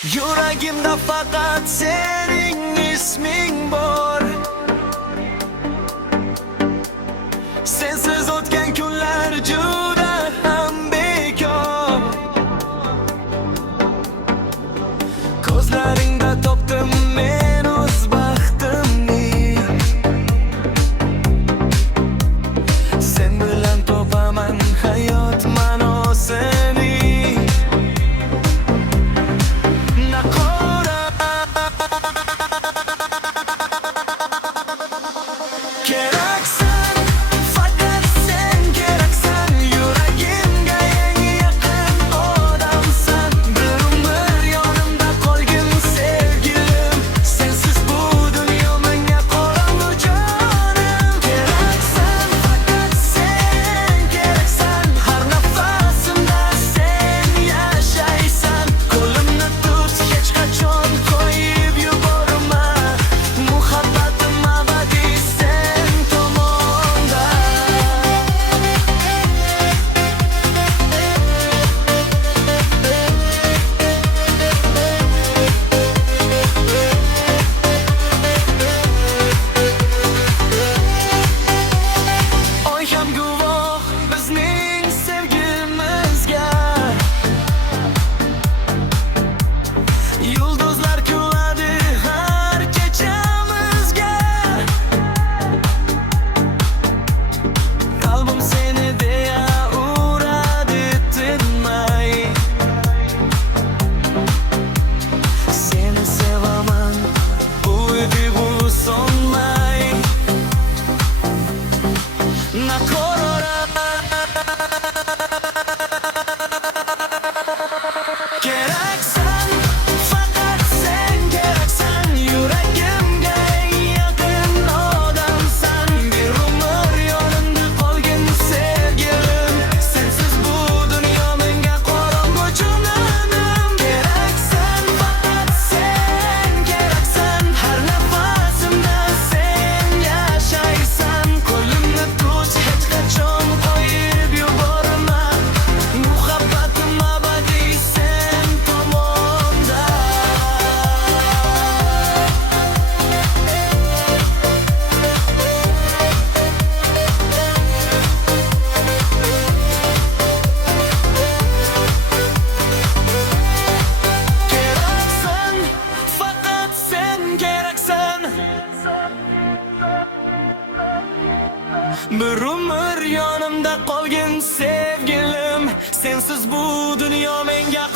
Yuragimda faqat sening isming bor. Sensiz o'tgan kunlar juda ham bekor. Ko'zlaringda topdim men o'z baxtimni. Sen bilan topaman hayot ma'nosini. Keraksan, faqat sen keraksan. Yuragimga eng yaqin odamsan. Bir umr yonimda qolgin sevgilim. Sensiz bu dunyo menga qorong'u jonim. Keraksan, faqat sen keraksan. Har nafasimda sen yashaysan. Qo'limni tut, hech qachon qo'yib yuborma. Muhabbatim abadiy sen tomonda. Oy ham guvoh bizning sevgimizga. Yulduzlar kuladi har kechamizga. Qalbim seni deya uradi tinmay. Seni sevaman, bu tuyg'u so'nmay. Keraksan, faqat sen keraksan. Yuragimga eng yaqin odamsan. Bir umr yonimda qolgin sevgilim. Sensiz bu dunyo menga qorong'u jonim. Keraksan, faqat sen keraksan. Har nafasimda sen yashaysan. Qo'limni tut, hech qachon qo'yib yuborma. Muhabbatim abadiy sen tomonda. Keraksan, faqat sen keraksan. Bir umr yonimda qolgin sevgilim. Sensiz bu dunyo menga